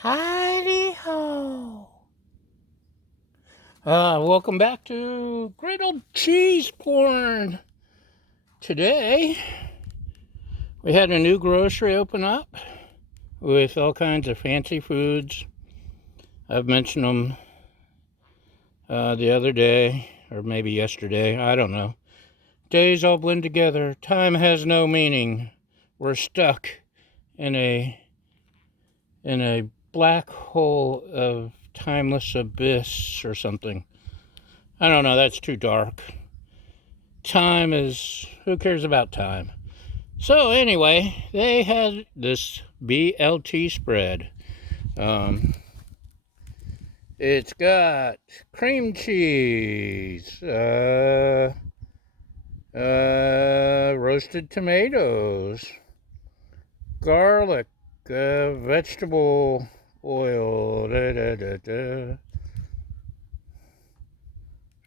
Heidi ho! Welcome back to Griddled Cheese Porn. Today, we had a new grocery open up with all kinds of fancy foods. I've mentioned them the other day, or maybe yesterday, I don't know. Days all blend together. Time has no meaning. We're stuck in a black hole of timeless abyss or something. I don't know, that's too dark. Time is, who cares about time? So anyway, they had this BLT spread. It's got cream cheese, roasted tomatoes, garlic, vegetable oil,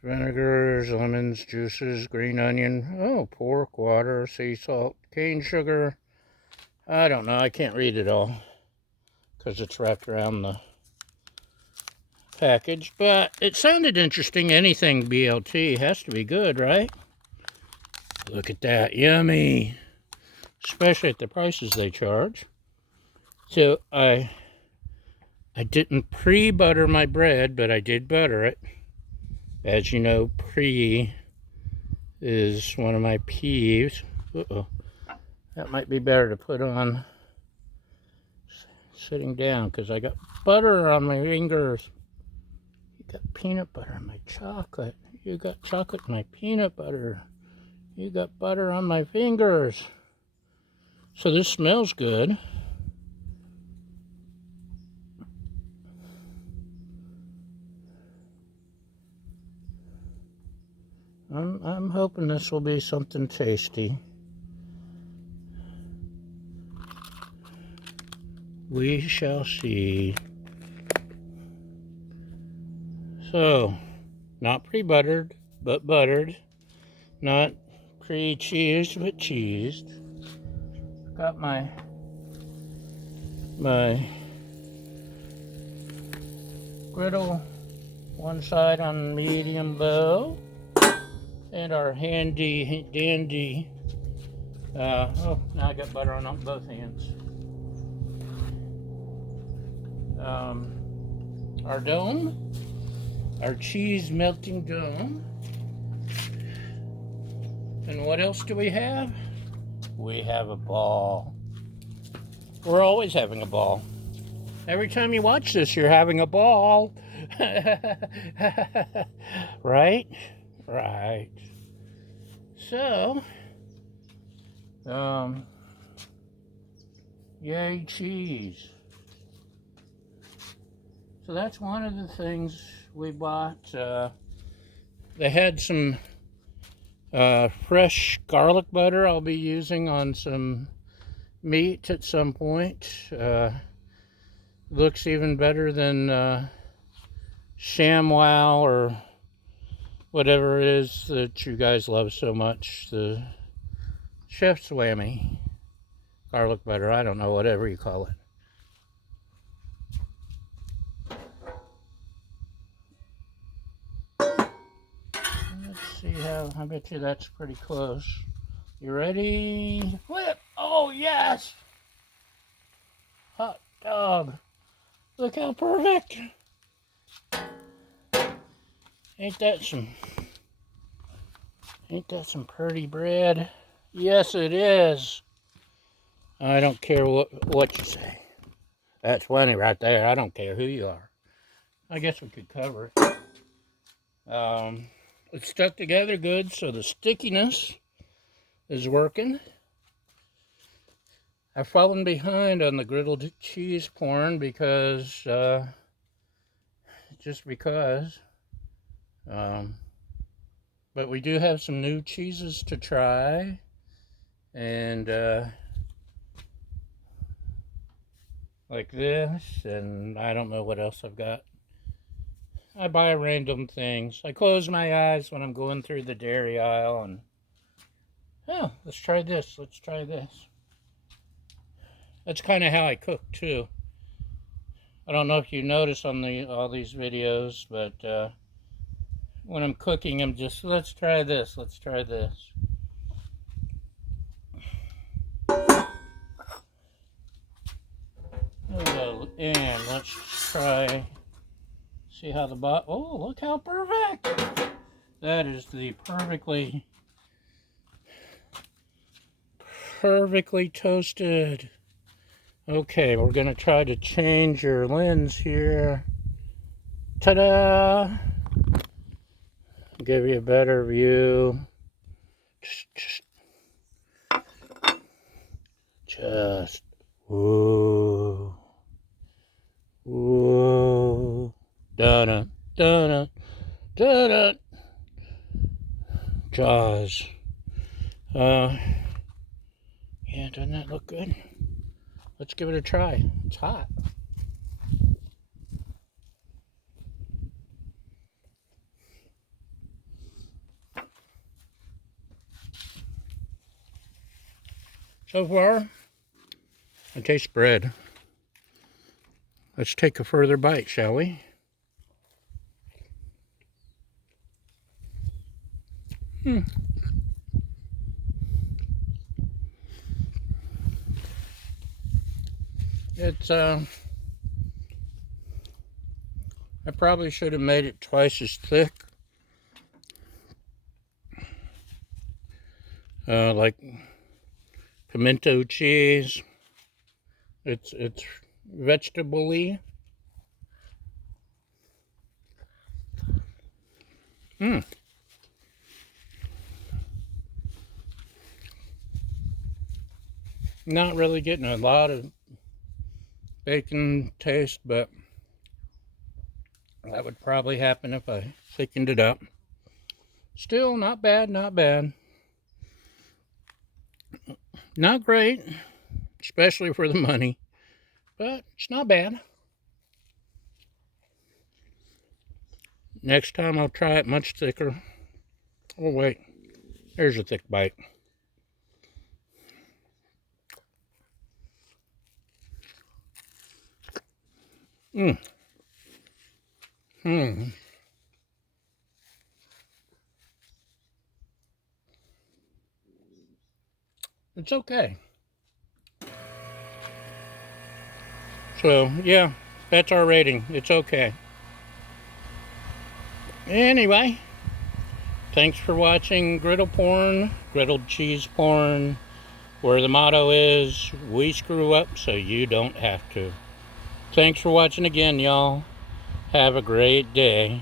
vinegars, lemons, juices, green onion, pork, water, sea salt, cane sugar. I don't know, I can't read it all because it's wrapped around the package, but it sounded interesting. Anything BLT has to be good, right? Look at that, yummy, especially at the prices they charge. So I didn't pre-butter my bread, but I did butter it. As you know, pre is one of my peeves. That might be better to put on sitting down because I got butter on my fingers. You got peanut butter on my chocolate. You got chocolate on my peanut butter. You got butter on my fingers. So this smells good. I'm hoping this will be something tasty. We shall see. So, not pre-buttered, but buttered. Not pre-cheesed, but cheesed. Got my griddle one side on medium low, and our handy dandy. Now I got butter on both hands. Our dome, our cheese melting dome. And what else do we have? We have a ball. We're always having a ball. Every time you watch this, you're having a ball. Right? Right. So, yay cheese. So that's one of the things we bought. They had some fresh garlic butter I'll be using on some meat at some point. Looks even better than ShamWow or whatever it is that you guys love so much. The Chef's Whammy garlic butter. I don't know, whatever you call it. Let's see how, I bet you that's pretty close. You ready? Flip! Oh, yes! Hot dog. Look how perfect. Ain't that some pretty bread? Yes, it is. I don't care what you say. That's funny right there. I don't care who you are. I guess we could cover it. It's stuck together good, so the stickiness is working. I've fallen behind on the griddled cheese porn because, just because. But we do have some new cheeses to try. And, like this, and I don't know what else I've got. I buy random things. I close my eyes when I'm going through the dairy aisle and, oh, let's try this, let's try this. That's kind of how I cook too. I don't know if you notice on all these videos, but when I'm cooking, I'm just, let's try this, let's try this. And let's try, see how the oh, look how perfect. That is the perfectly toasted. Okay, we're gonna try to change your lens here. Ta-da! Give you a better view. Just, whoa, whoa, da-da, da-da, da-da. Jaws. Yeah, doesn't that look good? Let's give it a try. It's hot. So far, I taste bread. Let's take a further bite, shall we? It's, I probably should have made it twice as thick. Like pimento cheese. It's vegetable-y. Not really getting a lot of bacon taste, but that would probably happen if I thickened it up. Still not bad, not bad. Not great, especially for the money, but it's not bad. Next time I'll try it much thicker. Oh wait, there's a thick bite. It's okay. So yeah, that's our rating. It's okay. Anyway, thanks for watching Griddle Porn, Griddled Cheese Porn, where the motto is, we screw up so you don't have to. Thanks for watching again, y'all. Have a great day.